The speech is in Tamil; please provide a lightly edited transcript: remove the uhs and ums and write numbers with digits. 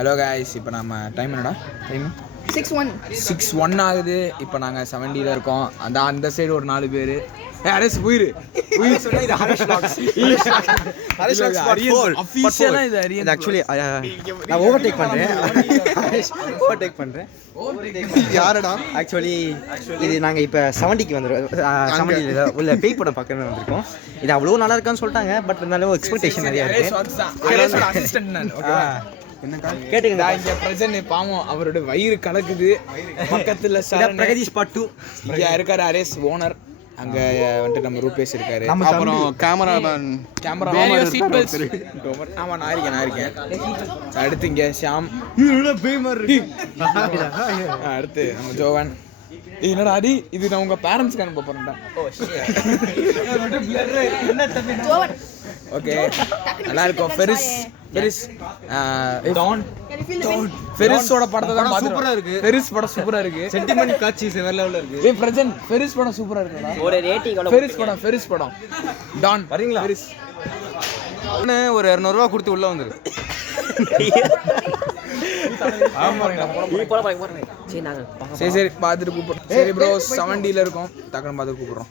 ஹலோ காய்ஸ், இப்போ நம்ம டைம் என்னடா? டைம் 6:01 ஆகுது. இப்போ நாங்கள் 70ல் இருக்கோம். அந்த சைடு ஒரு 4 பேர். அரேஸ் உயிர் சொன்னா இது ஹரிஷ் வ்ளாக்ஸ். ஹரிஷ் வ்ளாக்ஸ் அஃபீஷியலா இது அரியன். ஆக்சுவலி நான் ஓவர்டேக் பண்ணுறேன். யாரடா? ஆக்சுவலி இது நாங்கள் இப்போ 70க்கு வந்துடுவோம். 70ல் உள்ள பேய் படம் பார்க்கணும்னு வந்திருக்கோம். இது அவ்வளோ நல்லா இருக்கான்னு சொல்லிட்டாங்க. பட் இருந்தாலும் எக்ஸ்பெக்டேஷன் நிறையா இருக்குது. கேட்டுங்க, இங்க பிரசன்ட் பாவம் அவரோட வயிறு கலக்குது. பக்கத்துல பிரகதீஷ் பார்ட் 2 இங்க இருக்காரு அரேஸ் ஓனர். அங்க வந்துட்டு நம்ம ரூபேஷ் இருக்காரு. அப்புறம் கேமராமேன் ஆமா, நான் இருக்கேன். அடுத்து இங்க ஷாம். அடுத்து நம்ம ஜோவன். என்னடா அடி, இது நான் உங்க பேரண்ட்ஸ்க்கு அனுப்ப போறேன்டா. ஓகே, நல்லா இருக்கும். ஃபெரிஸோட படத்தை தான் சூப்பரா இருக்கு. ஃபெரிஸ் படம் சூப்பரா இருக்கு. சென்டிமென்ட் காட்சி வேற லெவல்ல இருக்கு. ஏய் பிரசன்ட், ஃபெரிஸ் படம் சூப்பரா இருக்குடா. ஒரு ரேட்டிங் ஃபெரிஸ் படம் டான் வரீங்களா? ஃபெரிஸ் ஒரு 200 ரூபா கொடுத்து உள்ள வந்துரு. சரி பார்த்துட்டு கூப்பிடுறோம். சரி ப்ரோ, 70ல் இருக்கோம். டக்குன்னு பார்த்துட்டு கூப்பிடுறோம்.